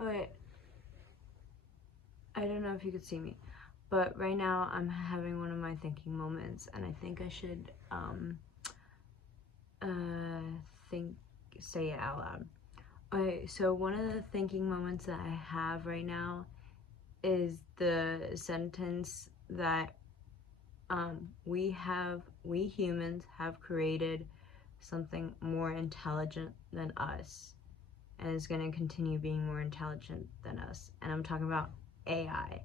Okay, I don't know if you could see me, but right now I'm having one of my thinking moments, and I think I should think say it out loud. Okay, so one of the thinking moments that I have right now is the sentence that we humans have created something more intelligent than us, and is going to continue being more intelligent than us. And I'm talking about AI.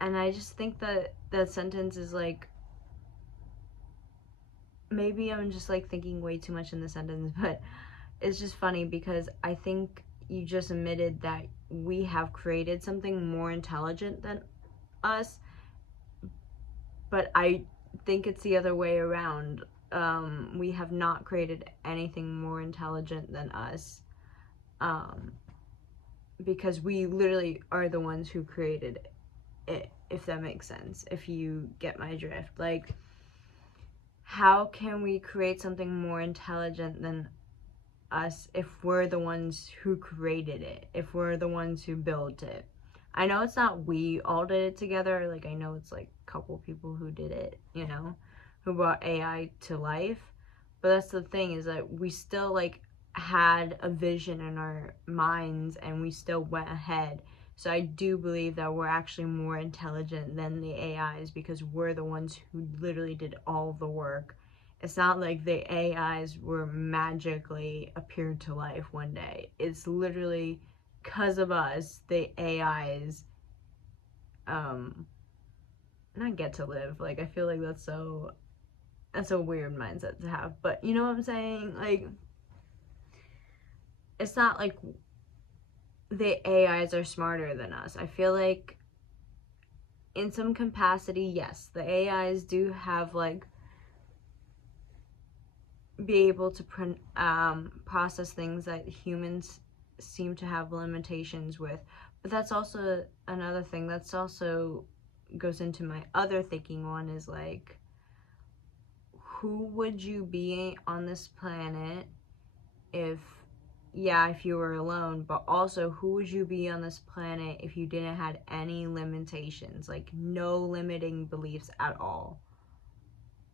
And I just think that that sentence is like, maybe I'm just like thinking way too much in the sentence, but it's just funny because I think you just admitted that we have created something more intelligent than us, but I think it's the other way around. We have not created anything more intelligent than us, um, because we literally are the ones who created it, if that makes sense, if you get my drift. Like, how can we create something more intelligent than us if we're the ones who created it, if we're the ones who built it? I know it's not we all did it together, like I know it's like a couple people who did it, you know, who brought AI to life, but that's the thing, is that we still like had a vision in our minds and we still went ahead. So I do believe that we're actually more intelligent than the AIs because we're the ones who literally did all the work. It's not like the AIs were magically appeared to life one day. It's literally because of us, the AIs not get to live. Like, I feel like that's a weird mindset to have. But you know what I'm saying? Like, it's not like the AIs are smarter than us. I feel like in some capacity, yes, the AIs do have like be able to process things that humans seem to have limitations with. But that's also another thing. That's also goes into my other thinking one, is like, who would you be on this planet if, yeah, if you were alone, but also who would you be on this planet if you didn't have any limitations, like no limiting beliefs at all?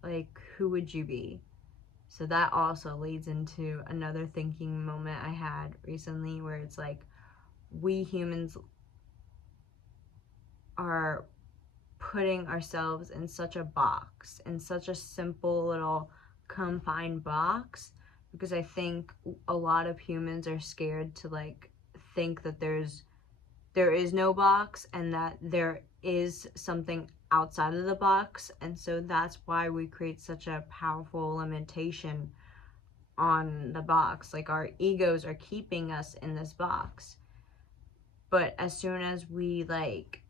Like, who would you be? So that also leads into another thinking moment I had recently, where it's like, we humans are putting ourselves in such a box, in such a simple little confined box, because I think a lot of humans are scared to like think that there is no box and that there is something outside of the box. And so that's why we create such a powerful limitation on the box. Like, our egos are keeping us in this box. But as soon as we like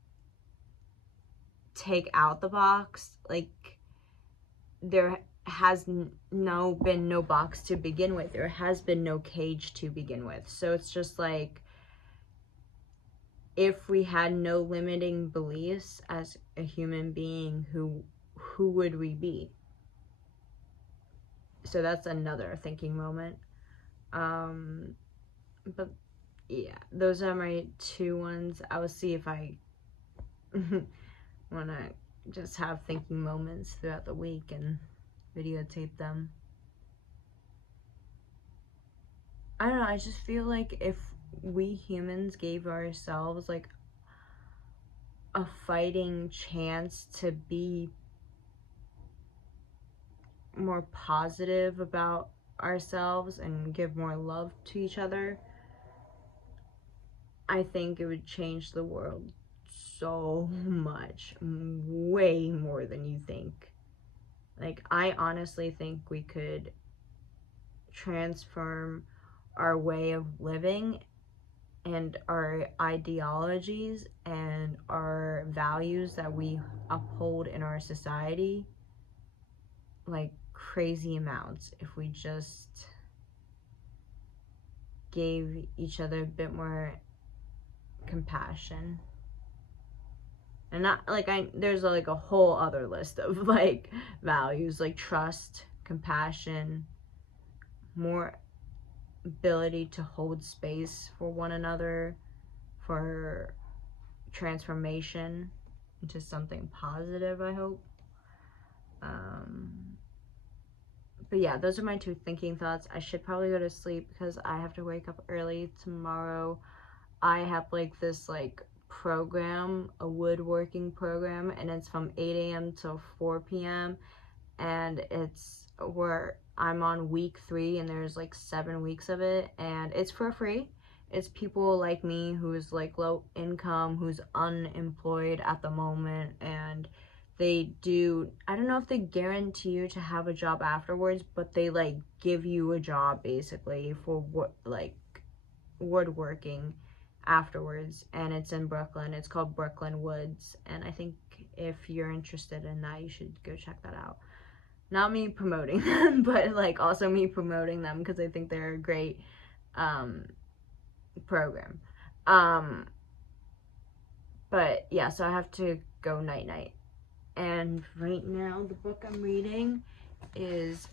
take out the box, like, there has been no box to begin with. There has been no cage to begin with. So it's just like, if we had no limiting beliefs as a human being, who would we be? So that's another thinking moment. But yeah, those are my two ones. I will see if I want to just have thinking moments throughout the week and videotape them. I don't know, I just feel like if we humans gave ourselves like a fighting chance to be more positive about ourselves and give more love to each other, I think it would change the world so much, way more than you think. Like, I honestly think we could transform our way of living and our ideologies and our values that we uphold in our society like crazy amounts if we just gave each other a bit more compassion. And not like, there's like a whole other list of like values, like trust, compassion, more ability to hold space for one another, for transformation into something positive, I hope. But yeah, those are my 2 thinking thoughts. I should probably go to sleep because I have to wake up early tomorrow. I have like this like program, a woodworking program, and it's from 8 a.m. till 4 p.m. and it's where I'm on week 3 and there's like 7 weeks of it, and it's for free. It's people like me who's like low income, who's unemployed at the moment, and they do, I don't know if they guarantee you to have a job afterwards, but they like give you a job basically for what, like woodworking afterwards, and it's in Brooklyn. It's called Brooklyn Woods, and I think if you're interested in that, you should go check that out. Not me promoting them, but like also me promoting them because I think they're a great program. But yeah, so I have to go night night. And right now the book I'm reading is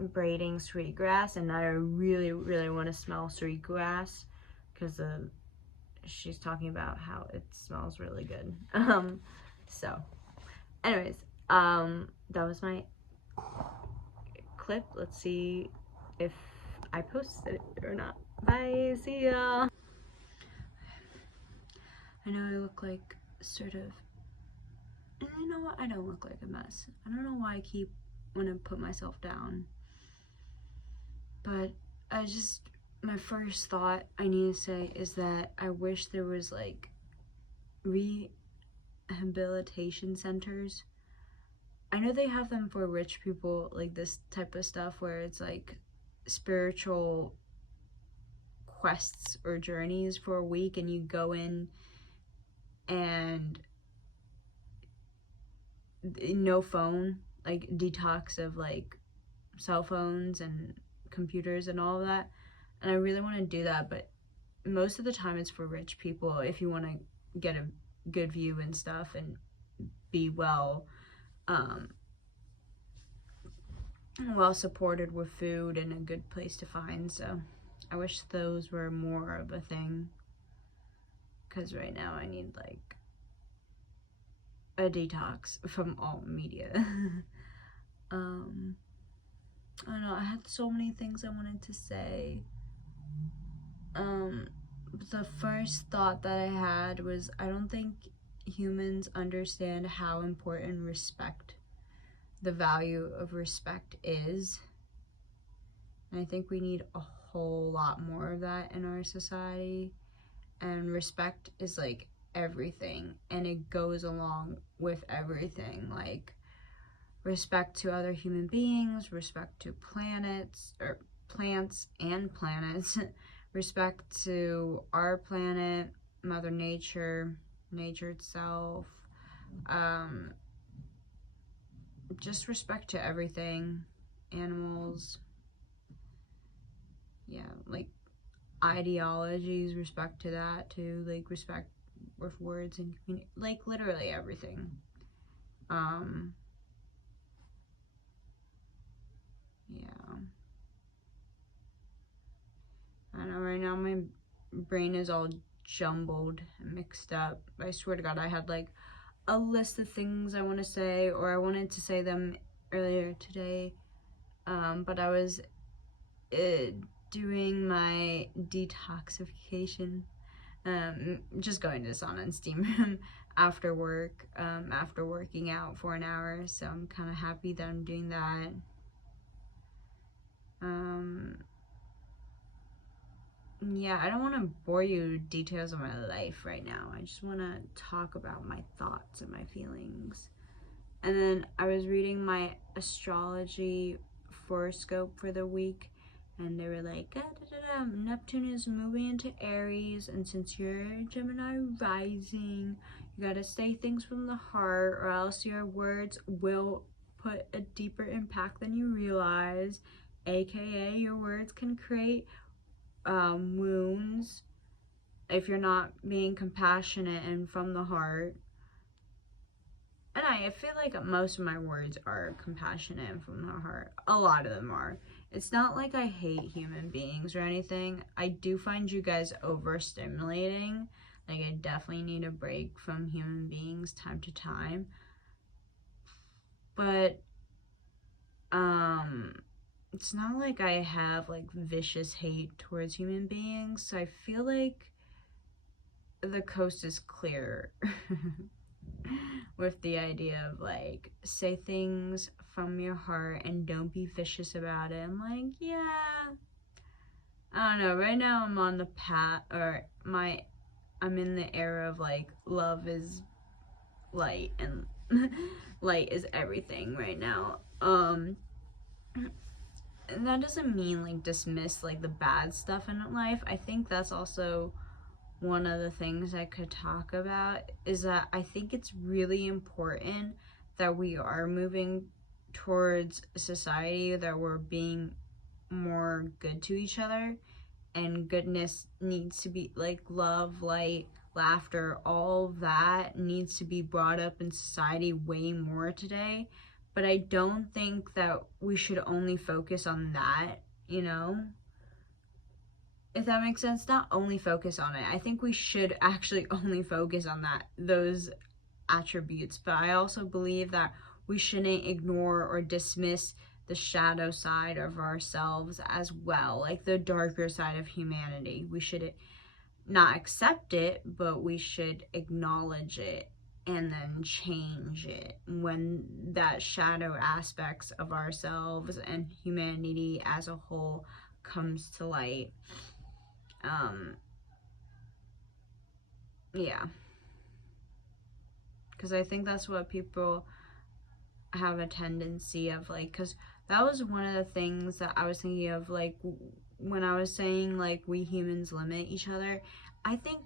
braiding sweetgrass, and I really want to smell sweetgrass because she's talking about how it smells really good. So anyways, that was my clip. Let's see if I posted it or not. Bye, see ya. I know I look like sort of, and you know what, I don't look like a mess. I don't know why I keep want to put myself down, but my first thought I need to say is that I wish there was like rehabilitation centers. I know they have them for rich people, like this type of stuff where it's like spiritual quests or journeys for a week, and you go in and no phone, like detox of like cell phones and computers and all of that. And I really want to do that, but most of the time it's for rich people if you want to get a good view and stuff and be well supported with food and a good place to find. So I wish those were more of a thing, because right now I need like a detox from all media. I don't know, I had so many things I wanted to say. The first thought that I had was, I don't think humans understand how important respect, the value of respect is. And I think we need a whole lot more of that in our society. And respect is like everything, and it goes along with everything, like respect to other human beings, respect to planets, or plants and planets, respect to our planet, Mother Nature, nature itself, just respect to everything, animals, yeah, like ideologies, respect to that too, like respect with words and like literally everything. Yeah, I know right now my brain is all jumbled and mixed up. I swear to God, I had like a list of things I want to say, or I wanted to say them earlier today, but I was doing my detoxification, just going to the sauna and steam room after work, after working out for an hour, so I'm kind of happy that I'm doing that. Yeah, I don't want to bore you with details of my life right now. I just want to talk about my thoughts and my feelings. And then I was reading my astrology horoscope for the week, and they were like, Neptune is moving into Aries, and since you're Gemini rising, you gotta say things from the heart, or else your words will put a deeper impact than you realize, aka your words can create wounds if you're not being compassionate and from the heart. And I feel like most of my words are compassionate and from the heart. A lot of them are. it's not like I hate human beings or anything. I do find you guys overstimulating. Like, I definitely need a break from human beings time to time. But, it's not like I have, like, vicious hate towards human beings. So I feel like the coast is clear with the idea of, like, say things from your heart and don't be vicious about it. I'm like, yeah, I don't know. Right now I'm on the path, or I'm in the era of, like, love is light and light is everything right now. And that doesn't mean, like, dismiss, like, the bad stuff in life. I think that's also one of the things I could talk about, is that I think it's really important that we are moving towards a society that we're being more good to each other, and goodness needs to be, like, love, light, laughter, all that needs to be brought up in society way more today. But I don't think that we should only focus on that, you know? If that makes sense. Not only focus on it. I think we should actually only focus on those attributes. But I also believe that we shouldn't ignore or dismiss the shadow side of ourselves as well, like the darker side of humanity. We should not accept it, but we should acknowledge it and then change it when that shadow aspects of ourselves and humanity as a whole comes to light. Yeah, because I think that's what people have a tendency of, like, because that was one of the things that I was thinking of, like, when I was saying, like, we humans limit each other. I think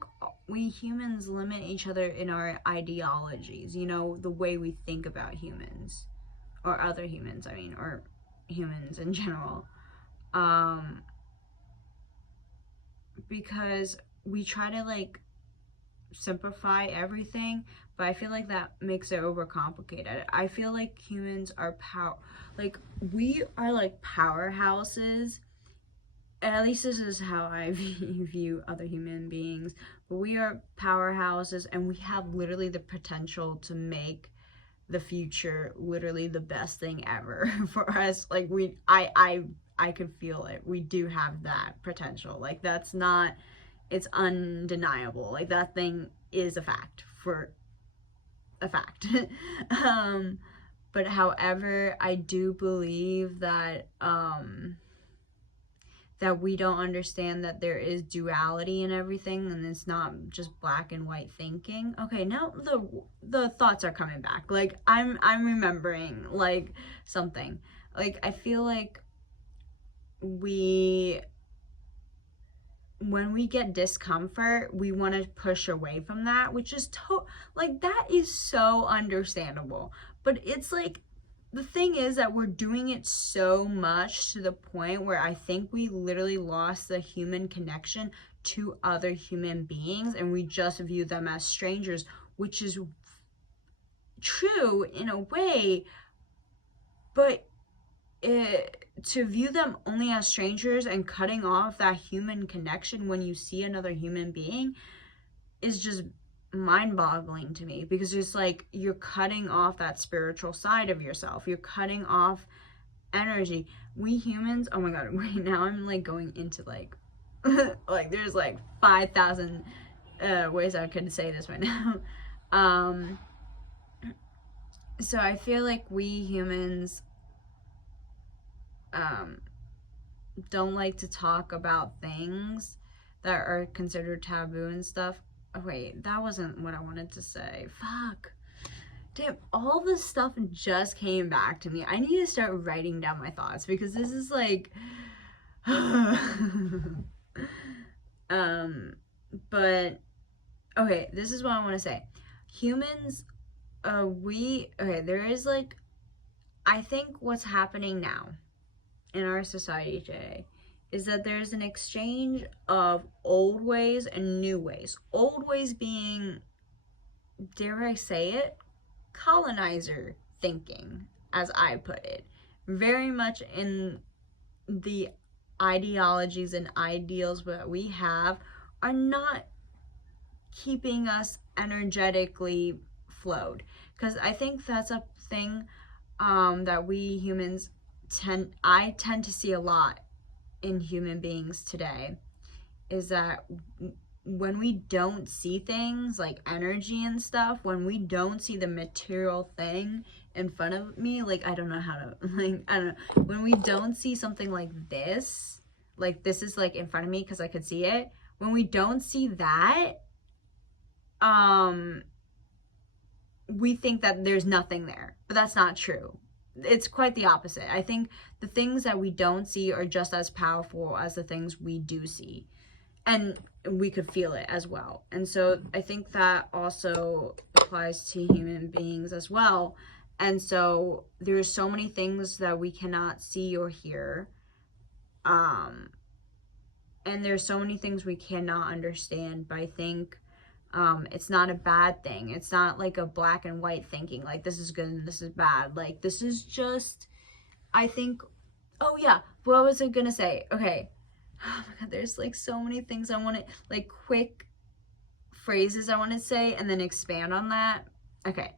we humans limit each other in our ideologies, you know, the way we think about humans, or other humans, I mean, or humans in general. Because we try to, like, simplify everything, but I feel like that makes it overcomplicated. I feel like humans are we are like powerhouses. At least this is how I view other human beings. But we are powerhouses, and we have literally the potential to make the future literally the best thing ever for us. Like, I could feel it. We do have that potential. Like, that's not, it's undeniable. Like, that thing is a fact. But however, I do believe that that we don't understand that there is duality in everything, and it's not just black and white thinking. Okay, now the thoughts are coming back. Like, I'm remembering, like, something. Like, I feel like when we get discomfort, we want to push away from that, which is like, that is so understandable. But it's like, the thing is that we're doing it so much to the point where I think we literally lost the human connection to other human beings, and we just view them as strangers, which is true in a way, but to view them only as strangers and cutting off that human connection when you see another human being is just mind-boggling to me, because it's like you're cutting off that spiritual side of yourself. You're cutting off energy. We humans, oh my god, right now I'm like going into like like there's like 5,000 ways I could say this right now. So I feel like we humans don't like to talk about things that are considered taboo and stuff. Oh, wait, that wasn't what I wanted to say. Fuck. Damn, all this stuff just came back to me. I need to start writing down my thoughts, because this is like but okay, this is what I want to say. Humans, there is, like, I think what's happening now in our society today is that there's an exchange of old ways and new ways. Old ways being, dare I say it, colonizer thinking, as I put it. Very much in the ideologies and ideals that we have are not keeping us energetically flowed. Because I think that's a thing that we humans I tend to see a lot in human beings today, is that when we don't see things like energy and stuff, when we don't see the material thing in front of me, like, I don't know how to, like, I don't know, when we don't see something like this is like in front of me because I could see it, when we don't see that, we think that there's nothing there, but that's not true. It's quite the opposite. I think the things that we don't see are just as powerful as the things we do see, and we could feel it as well. And so I think that also applies to human beings as well. And so there's so many things that we cannot see or hear, and there's so many things we cannot understand. But I think it's not a bad thing. It's not like a black and white thinking, like this is good and this is bad. Like, this is just, I think, oh yeah, what was I gonna say? Okay, oh my god, there's like so many things I want to, like, quick phrases I want to say and then expand on that. Okay,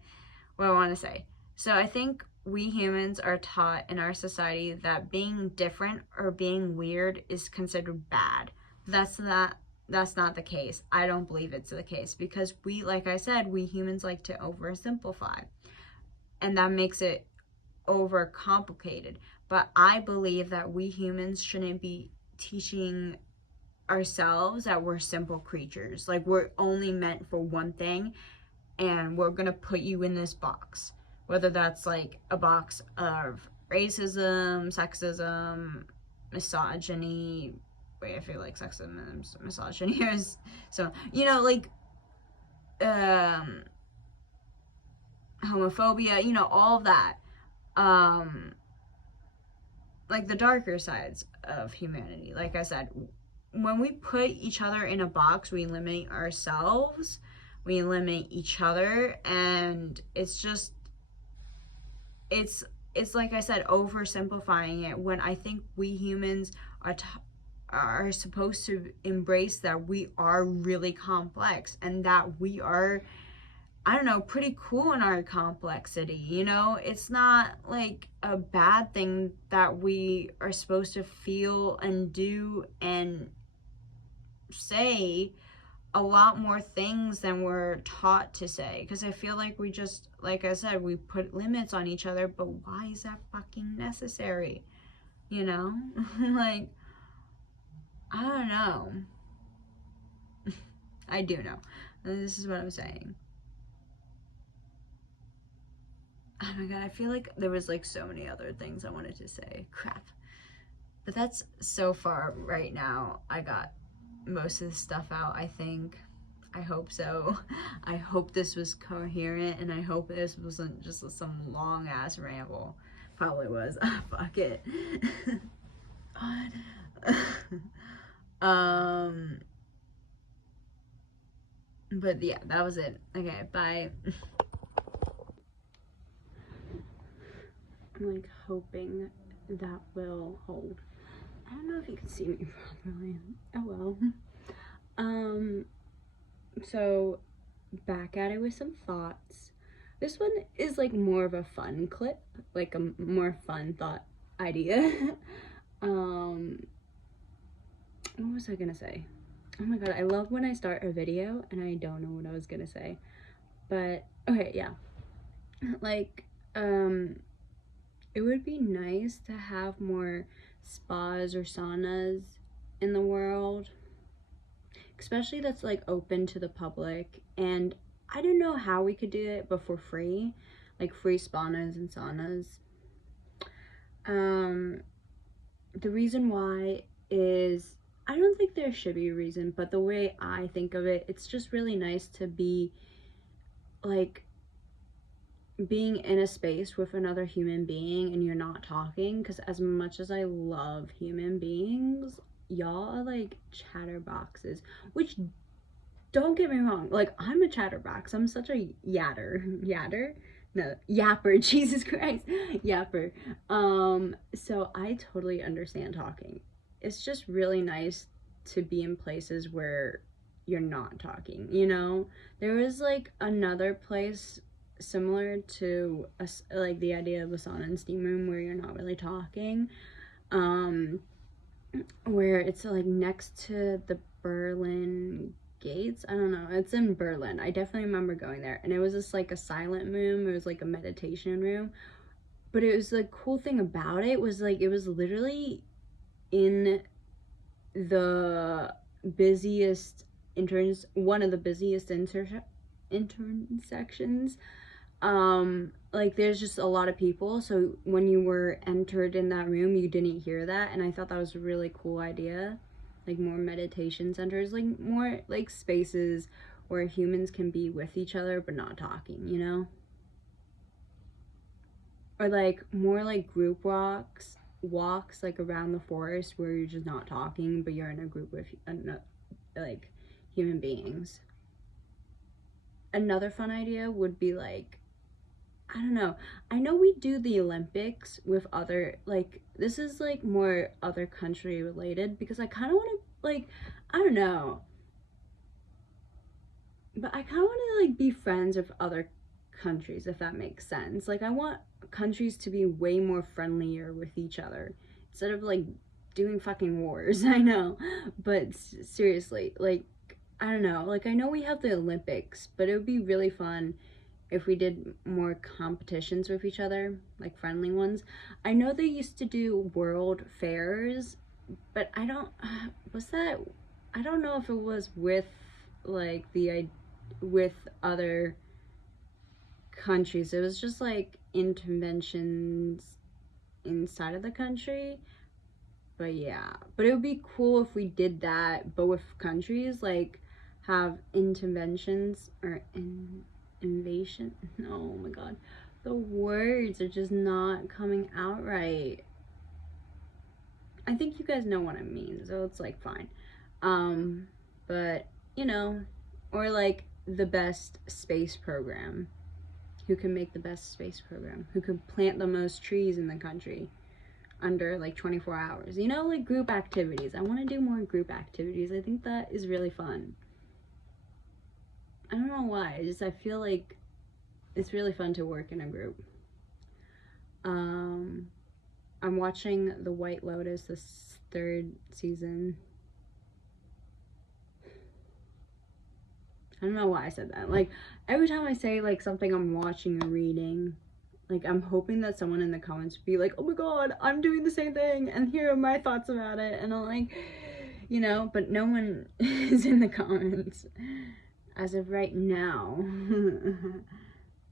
what I want to say. So I think we humans are taught in our society that being different or being weird is considered bad. That's not the case. I don't believe it's the case, because we, like I said, we humans like to oversimplify, and that makes it overcomplicated. But I believe that we humans shouldn't be teaching ourselves that we're simple creatures. Like, we're only meant for one thing, and we're gonna put you in this box. Whether that's like a box of racism, sexism, misogyny. Wait, I feel like sexism and misogyny is so, you know, like homophobia, you know, all of that. Like the darker sides of humanity. Like I said, when we put each other in a box, we limit ourselves, we limit each other, and it's just, it's like I said, oversimplifying it, when I think we humans are supposed to embrace that we are really complex, and that we are, I don't know, pretty cool in our complexity, you know? It's not like a bad thing that we are supposed to feel and do and say a lot more things than we're taught to say, because I feel like we just, like I said, we put limits on each other, but why is that fucking necessary, you know? Like, I don't know. I do know. This is what I'm saying. Oh my god, I feel like there was like so many other things I wanted to say. Crap. But that's so far right now. I got most of the stuff out, I think. I hope so. I hope this was coherent, and I hope this wasn't just some long ass ramble. Probably was. Fuck it. But yeah, that was it. Okay, bye. I'm like hoping that will hold. I don't know if you can see me properly. Oh well. So back at it with some thoughts. This one is like more of a fun clip, like a more fun thought idea. What was I gonna say? Oh my god, I love when I start a video and I don't know what I was gonna say. But okay, yeah. Like, it would be nice to have more spas or saunas in the world, especially that's like open to the public. And I don't know how we could do it, but for free, like free spas and saunas. The reason why is, I don't think there should be a reason, but the way I think of it, it's just really nice to be like being in a space with another human being and you're not talking, because as much as I love human beings, y'all are like chatterboxes, which, don't get me wrong, like, I'm a chatterbox, I'm such a yatter, No, yapper. Jesus Christ, yapper. So I totally understand talking. It's just really nice to be in places where you're not talking, you know? There was like another place similar to like the idea of a sauna and steam room where you're not really talking, um where it's like next to the Berlin gates. I don't know, it's in Berlin. I definitely remember going there, and it was just like a silent room. It was like a meditation room, but it was the cool thing about it was like it was literally in the busiest interns one of the busiest intersections. Like there's just a lot of people, so when you were entered in that room you didn't hear that, and I thought that was a really cool idea. Like more meditation centers, like more like spaces where humans can be with each other but not talking, you know? Or like more like group walks like around the forest where you're just not talking but you're in a group with like human beings. Another fun idea would be like, I don't know. I know we do the Olympics with other, like, this is like more other country related because I kind of want to, like, I don't know, but I kind of want to, like, be friends with other countries, if that makes sense. Like, I want countries to be way more friendlier with each other instead of, like, doing fucking wars. I know, but seriously, like, I don't know. Like, I know we have the Olympics, but it would be really fun if we did more competitions with each other, like friendly ones. I know they used to do world fairs, but I don't, was that, I don't know if it was with like with other countries. It was just like interventions inside of the country. But yeah, but it would be cool if we did that, but with countries, like have interventions or invasion. Oh my god, the words are just not coming out right. I think you guys know what I mean, so it's like fine. But you know, or like the best space program. Who can make the best space program? Who can plant the most trees in the country under like 24 hours? You know, like group activities. I want to do more group activities. I think that is really fun. I don't know why. I feel like it's really fun to work in a group. I'm watching The White Lotus, this third season. I don't know why I said that. Like, every time I say, like, something I'm watching or reading, like, I'm hoping that someone in the comments would be like, oh my god, I'm doing the same thing, and here are my thoughts about it, and I'm like, you know, but no one is in the comments as of right now.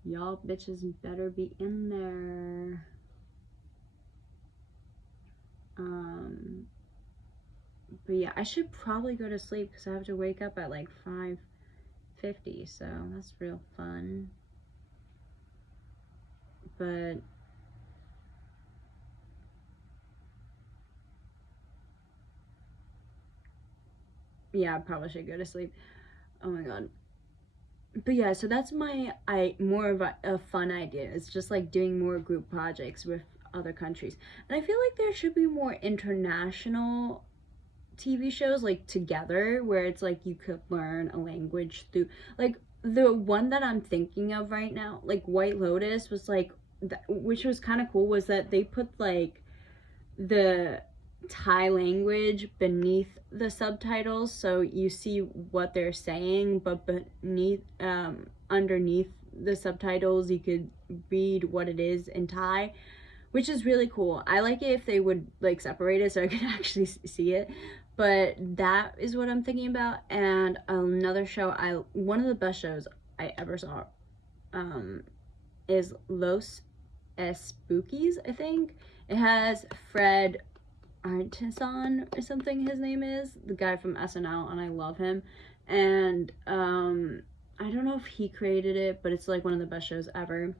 Y'all bitches better be in there. But yeah, I should probably go to sleep because I have to wake up at like 5:50, so that's real fun. But yeah, I probably should go to sleep. Oh my god. But yeah, so that's more of a fun idea. It's just like doing more group projects with other countries. And I feel like there should be more international TV shows like together where it's like you could learn a language through, like the one that I'm thinking of right now, like White Lotus was like which was kind of cool, was that they put like the Thai language beneath the subtitles, so you see what they're saying, but beneath underneath the subtitles you could read what it is in Thai, which is really cool. I like it if they would like separate it so I could actually see it. But that is what I'm thinking about. And another show, one of the best shows I ever saw is Los Spookies, I think. It has Fred Artisan or something his name is, the guy from SNL, and I love him. And I don't know if he created it, but it's like one of the best shows ever.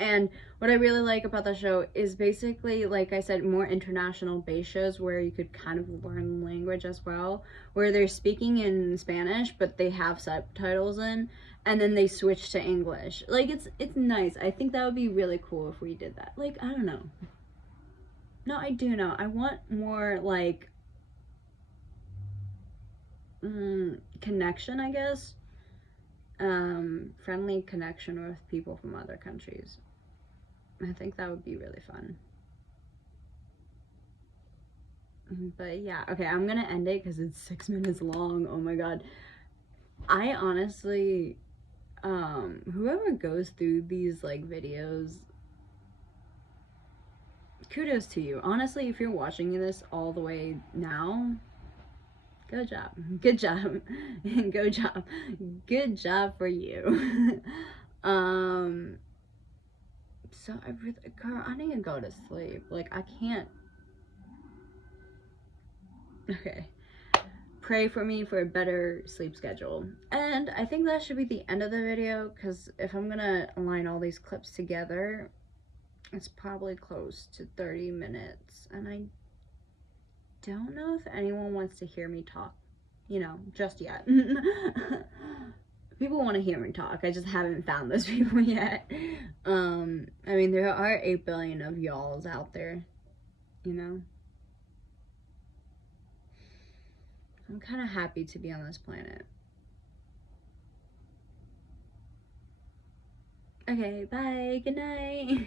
And what I really like about the show is basically, like I said, more international based shows where you could kind of learn language as well, where they're speaking in Spanish but they have subtitles in, and then they switch to English. Like, it's nice. I think that would be really cool if we did that. Like, I don't know. No, I do know. I want more, like, connection, I guess. Friendly connection with people from other countries. I think that would be really fun. But yeah, okay, I'm gonna end it because it's 6 minutes long. Oh my god. I honestly, whoever goes through these like videos, kudos to you. Honestly, if you're watching this all the way now, good job. Good job. Good job. Good job for you. So I really, girl, I need to go to sleep. Like, I can't. Okay. Pray for me for a better sleep schedule. And I think that should be the end of the video, because if I'm gonna align all these clips together, it's probably close to 30 minutes. And I don't know if anyone wants to hear me talk, you know, just yet. People want to hear me talk. I just haven't found those people yet. I mean, there are 8 billion of y'alls out there, you know? I'm kind of happy to be on this planet. Okay, bye. Good night.